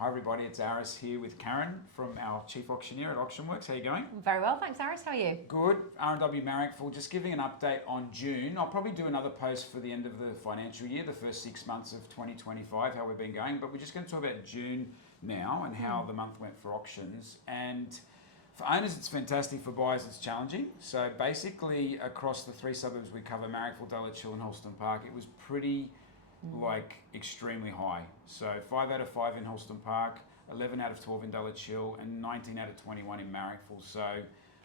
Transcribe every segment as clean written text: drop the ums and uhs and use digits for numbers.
Hi everybody, it's Aris here with Karen from our Chief Auctioneer at AuctionWorks. How are you going? Very well, thanks Aris. How are you? Good. R&W Marrickville, just giving an update on June. I'll probably do another post for the end of the financial year, the first 6 months of 2025, how we've been going. But we're just going to talk about June now and how the month went for auctions. And for owners, it's fantastic. For buyers, it's challenging. So basically, across the three suburbs we cover, Marrickville, Dulwich in Hurlstone Park, it was pretty extremely high. So 5 out of 5 in Hurlstone Park, 11 out of 12 in Dulwich Hill, and 19 out of 21 in Marrickville. So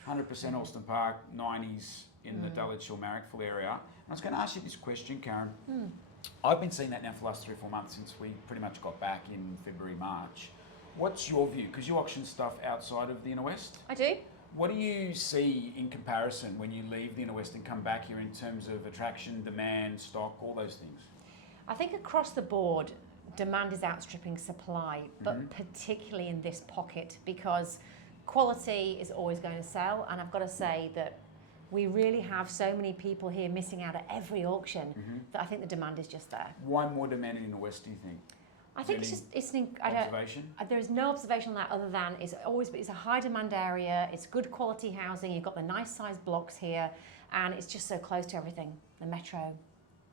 100% Hurlstone Park, 90s in the Dulwich Hill, Marrickville area. And I was going to ask you this question, Karen. I've been seeing that now for the last 3 or 4 months since we pretty much got back in February, March. What's your view? Because you auction stuff outside of the Inner West. I do. What do you see in comparison when you leave the Inner West and come back here in terms of attraction, demand, stock, all those things? I think across the board, demand is outstripping supply, but particularly in this pocket because quality is always going to sell. And I've got to say that we really have so many people here missing out at every auction that I think the demand is just there. Why more demand in the West, do you think? I think it's observation? There is no observation on that other than it's a high demand area, it's good quality housing, you've got the nice sized blocks here, and it's just so close to everything, the metro.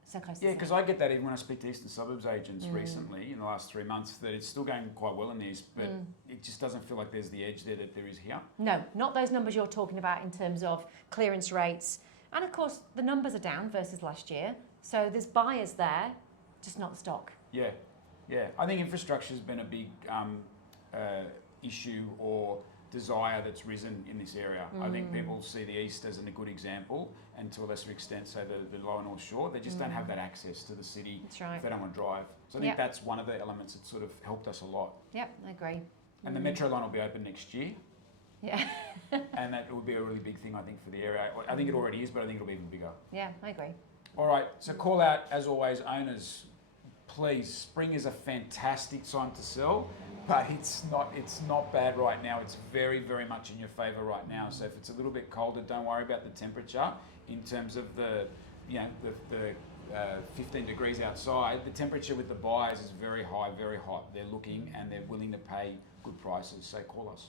So close to because I get that even when I speak to Eastern Suburbs agents recently in the last 3 months, that it's still going quite well in these, but it just doesn't feel like there's the edge there that there is here. No, not those numbers you're talking about in terms of clearance rates. And of course, the numbers are down versus last year. So there's buyers there, just not the stock. Yeah. I think infrastructure has been a big issue or desire that's risen in this area. I think people see the East as a good example, and to a lesser extent, say the Lower North Shore, they just don't have that access to the city if they don't want to drive. So I think that's one of the elements that sort of helped us a lot. Yep, I agree. And the Metro line will be open next year. Yeah. And that will be a really big thing, I think, for the area. I think it already is, but I think it'll be even bigger. Yeah, I agree. All right, so call out, as always, owners, please, spring is a fantastic time to sell, but it's not bad right now. It's very, very much in your favour right now. So if it's a little bit colder, don't worry about the temperature in terms of the 15 degrees outside. The temperature with the buyers is very high, very hot. They're looking and they're willing to pay good prices. So call us.